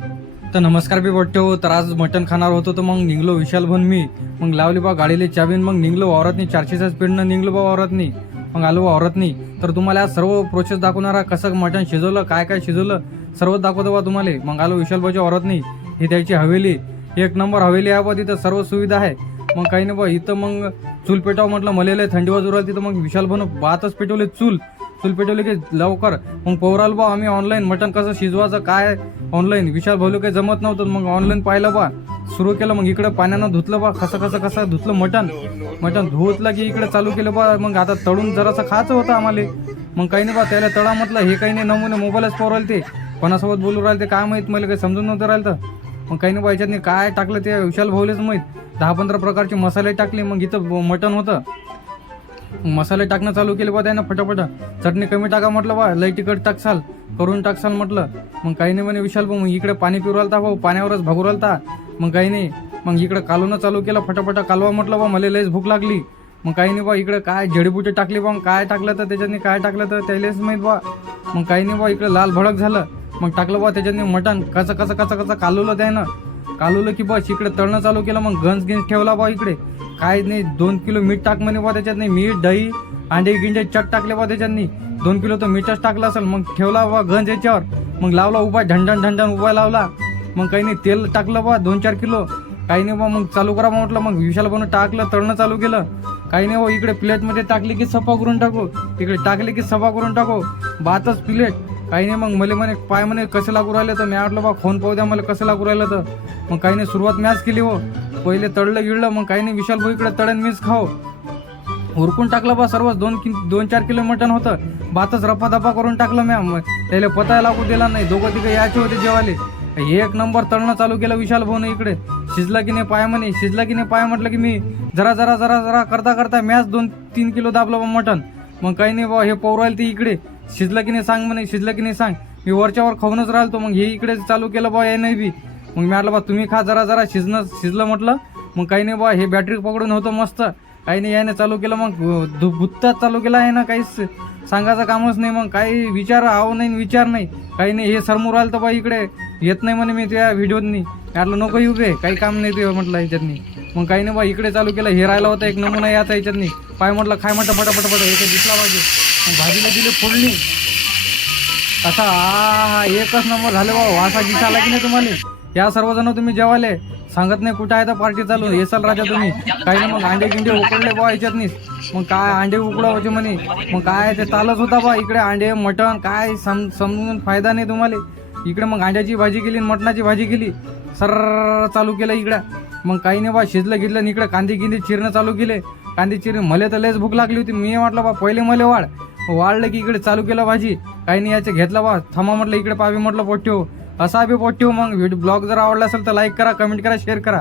तर नमस्कार बी वाटतो तर आज मटण खाणार होतो तर मग निघलो विशाल भन मी. मग लावली बा गाडीले चावीन मग निघलो वावरातनी चारशेच्या स्पीडनं निघलो बा वावरातनी. मग आलो वावरातनी. तर तुम्हाला आज सर्व प्रोसेस दाखवणारा कसं मटण शिजवलं काय काय शिजवलं सर्व दाखवतो बा तुम्हाला. मग आलो विशाल भाऊच्या वावरातनी. ही त्याची हवेली. एक नंबर हवेली आहे बा तिथं सर्व सुविधा आहे. मग काही नाही बा इथं मग चूल पेटाव म्हटलं मला थंडी वाजू राहिली तिथं मग विशाल भाऊ बातच पेटवले चूल. चूल पेटवली की लवकर? मग पोराल बा आम्ही ऑनलाईन मटण कसं शिजवायचं काय ऑनलाईन विशाल भाऊ काही जमत नव्हतं मग ऑनलाईन पाहिलं बा. सुरू केलं मग इकडे पाण्यानं धुतलं बा. कसं कसं कसं धुतलं मटण. मटण धुतलं की इकडे चालू केलं बा. मग आता तळून जरासं खायचं होतं आम्हाला. मग काही नाही बा त्याला तळा म्हटलं हे काही नाही नमुने मोबाईलच पोरायला ते. कोणासोबत बोलू राहिले ते काय माहीत? मला काही समजून नव्हतं राहिलं तर. मग काही नाही बा याच्यातनी काय टाकलं ते विशाल भाऊलेच माहीत. दहा पंधरा प्रकारचे मसाले टाकले मग इथं मटण होतं. मसाले टाकणं चालू केले बा त्यानं फटाफट. चटणी कमी टाका म्हटलं बा लई तिकट टाकसाल करून टाकसाल म्हटलं. मग काही नाही म्हणे विशाल भाऊ मग इकडे पाणी पिऊ भाऊ पाण्यावरच भागू मग काही नाही मग इकडे कालवणं चालू केलं फटाफट कालवा म्हटलं बा मला लईच भूक लागली. मग काही नाही बा इकडे काय जडीबुटी टाकली बा मग काय टाकलं तर त्याच्यानी काय टाकलं तर त्यालाच माहीत बा. मग काही नाही बा इकडे लाल भडक झालं. मग टाकलं बा त्याच्यानी मटण कसं कसं कसं कसं कालवलं त्यानं. कालवलं की बस इकडे तळणं चालू केलं मग गंज गिंज ठेवला बा इकडे. काय नाही दोन किलो मीठ टाक म्हणे बा त्याच्यात नाही मीठ दही अंडे गिंडे चट टाकले बा त्याच्यात दोन किलो तर मीठच टाकलं असेल मग ठेवला बा गंज याच्यावर. मग लावला उभा ढंडण ढंडण उभा लावला. मग काही नाही तेल टाकलं बा दोन चार किलो. काही नाही बा मग चालू करा म्हटलं मग विशाल बनवून टाकलं तळणं चालू केलं. काही नाही बा इकडे प्लेटमध्ये टाकली की सफा करून टाकू. इकडे टाकली की सफा करून टाकू. भातच प्लेट काही नाही मग मला म्हणे पाय म्हणे कसं लागू राहिलं तर? मी म्हटलं बा फोन पाहू द्या मला कसं लागू राहिलं तर? मग काही नाही सुरुवात मॅच केली हो. पहिले तळलं गिळलं मग काही नाही विशाल भाऊ इकडे तळण मीच खाऊ. उरकून टाकलं बा सर्वच. दोन कि दोन चार किलो मटण होतं. बातच रफादफा करून टाकलं मॅम त्याला पता लागू दिला नाही. दोघं तिघं यायचे होते जेवाले एक नंबर तळणं चालू केलं विशाल भाऊन इकडे. शिजला की नाही पाय म्हणे. शिजला की नाही पाय म्हटलं की मी जरा जरा जरा जरा करता करता मॅच दोन तीन किलो दाबलं बा मटण. मग काही नाही बा हे पौरायला ते इकडे. शिजलं की नाही सांग म्हणे शिजलं की नाही सांग. मी वरच्यावर खाऊनच राहिलो मग हे इकडे चालू केलं बा हे नाही बी. मग मी म्हटलं बा तुम्ही खा जरा जरा शिजणं शिजलं म्हटलं. मग काही नाही बा हे बॅटरी पकडून होतं मस्त. काही नाही याने चालू केलं मग धु- भुत्ताच चालू केला आहे ना काहीच सांगायचं कामच नाही. मग काही विचार आव नाही विचार नाही. काही नाही हे समोर आलं तर बा इकडे. येत नाही म्हणे मी त्या व्हिडिओतनी म्हटलं नको येऊ बे काही काम नाही ते म्हटलं ह्याच्यातनी. मग काही नाही बा इकडे चालू केलं. हे राहिला होता एक नमुना याचा याच्यातनी. पाय म्हटलं काय म्हटलं पटापट पट हे दिसला पाहिजे मग भाजीला दिली फोडणी. असा हा एकच नंबर झाले बा. वासा गिसा आला की नाही तुम्हाला. या सर्वजण तुम्ही जेवाले. सांगत नाही कुठं आहे तर पार्टी चालू. येसाल राजा तुम्ही. काही नाही मग अंडे गिंडे उकडले बा याच्यातनी. मग काय अंडे उकडावायचे म्हणे. मग काय ते चालत होता बा. इकडे अंडे मटण काय सम समजून फायदा नाही तुम्हाला. इकडे मग अंड्याची भाजी केली मटणाची भाजी केली. सर चालू केलं इकडं. मग काही नाही बा शिजलं गिजलं आणि इकडे कांदे गिंदे चिरणं चालू केले. कांदे चिरण मले तर लयच भूक लागली होती. मी म्हटलं बा पहिले मले वाढ. वाढलं की इकडे चालू केलं भाजी. काही नाही याचं घेतला बा. थांबा म्हटलं इकडे पावी म्हटलं पोट्यो. असा बी पोट्यो. मग व्हिडिओ ब्लॉग जर आवडला असेल तर लाईक करा कमेंट करा शेअर करा.